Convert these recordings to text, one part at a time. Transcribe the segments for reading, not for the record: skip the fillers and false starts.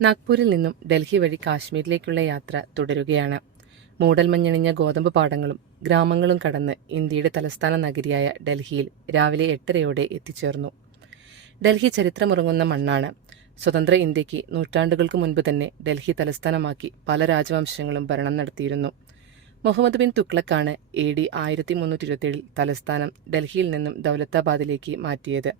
നാഗ്പൂരിൽ നിന്നും ഡൽഹി വഴി കാശ്മീരിലേക്കുള്ള യാത്ര തുടരുകയാണ്. മൂടൽമഞ്ഞണിഞ്ഞ ഗോതമ്പ് പാടങ്ങളും ഗ്രാമങ്ങളും കടന്ന് ഇന്ത്യയുടെ തലസ്ഥാന നഗരിയായ ഡൽഹിയിൽ രാവിലെ 8:30 എത്തിച്ചേർന്നു. ഡൽഹി ചരിത്രമുറങ്ങുന്ന മണ്ണാണ്. സ്വതന്ത്ര ഇന്ത്യക്ക് നൂറ്റാണ്ടുകൾക്ക് മുൻപ് തന്നെ ഡൽഹി തലസ്ഥാനമാക്കി പല രാജവംശങ്ങളും ഭരണം നടത്തിയിരുന്നു. മുഹമ്മദ് ബിൻ തുഗ്ലക്കാണ് AD 1327 തലസ്ഥാനം ഡൽഹിയിൽ നിന്നും ദൗലത്താബാദിലേക്ക് മാറ്റിയത്.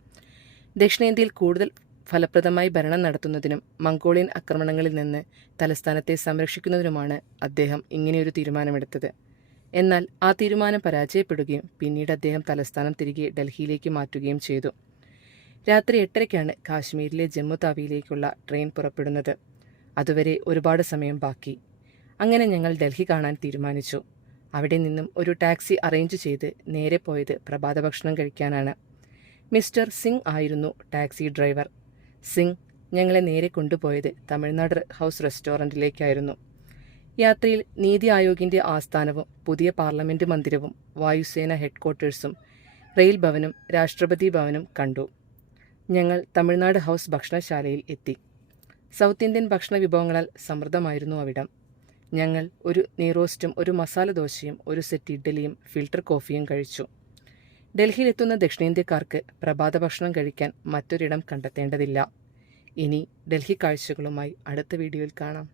ദക്ഷിണേന്ത്യയിൽ കൂടുതൽ ഫലപ്രദമായി ഭരണം നടത്തുന്നതിനും മംഗോളിയൻ ആക്രമണങ്ങളിൽ നിന്ന് തലസ്ഥാനത്തെ സംരക്ഷിക്കുന്നതിനുമാണ് അദ്ദേഹം ഇങ്ങനെയൊരു തീരുമാനമെടുത്തത്. എന്നാൽ ആ തീരുമാനം പരാജയപ്പെടുകയും പിന്നീട് അദ്ദേഹം തലസ്ഥാനം തിരികെ ഡൽഹിയിലേക്ക് മാറ്റുകയും ചെയ്തു. രാത്രി 8:30 കാശ്മീരിലെ ജമ്മു താവിയിലേക്കുള്ള ട്രെയിൻ പുറപ്പെടുന്നത്. അതുവരെ ഒരുപാട് സമയം ബാക്കി. അങ്ങനെ ഞങ്ങൾ ഡൽഹി കാണാൻ തീരുമാനിച്ചു. അവിടെ നിന്നും ഒരു ടാക്സി അറേഞ്ച് ചെയ്ത് നേരെ പോയത് പ്രഭാത ഭക്ഷണം കഴിക്കാനാണ്. മിസ്റ്റർ സിംഗ് ആയിരുന്നു ടാക്സി ഡ്രൈവർ. സിംഗ് ഞങ്ങളെ നേരെ കൊണ്ടുപോയത് തമിഴ്നാട് ഹൗസ് റെസ്റ്റോറൻറ്റിലേക്കായിരുന്നു. യാത്രയിൽ നീതി ആയോഗിൻ്റെ ആസ്ഥാനവും പുതിയ പാർലമെൻറ്റ് മന്ദിരവും വായുസേന ഹെഡ്ക്വാർട്ടേഴ്സും റെയിൽ ഭവനും രാഷ്ട്രപതി ഭവനും കണ്ടു. ഞങ്ങൾ തമിഴ്നാട് ഹൗസ് ഭക്ഷണശാലയിൽ എത്തി. സൗത്ത് ഇന്ത്യൻ ഭക്ഷണ വിഭവങ്ങളാൽ സമൃദ്ധമായിരുന്നു അവിടം. ഞങ്ങൾ ഒരു നെയ്റോസ്റ്റും ഒരു മസാല ദോശയും ഒരു സെറ്റ് ഇഡ്ഡലിയും ഫിൽട്ടർ കോഫിയും കഴിച്ചു. ഡൽഹിയിലെത്തുന്ന ദക്ഷിണേന്ത്യക്കാർക്ക് പ്രഭാത ഭക്ഷണം കഴിക്കാൻ മറ്റൊരിടം കണ്ടെത്തേണ്ടതില്ല. ഇനി ഡൽഹി കാഴ്ചകളുമായി അടുത്ത വീഡിയോയിൽ കാണാം.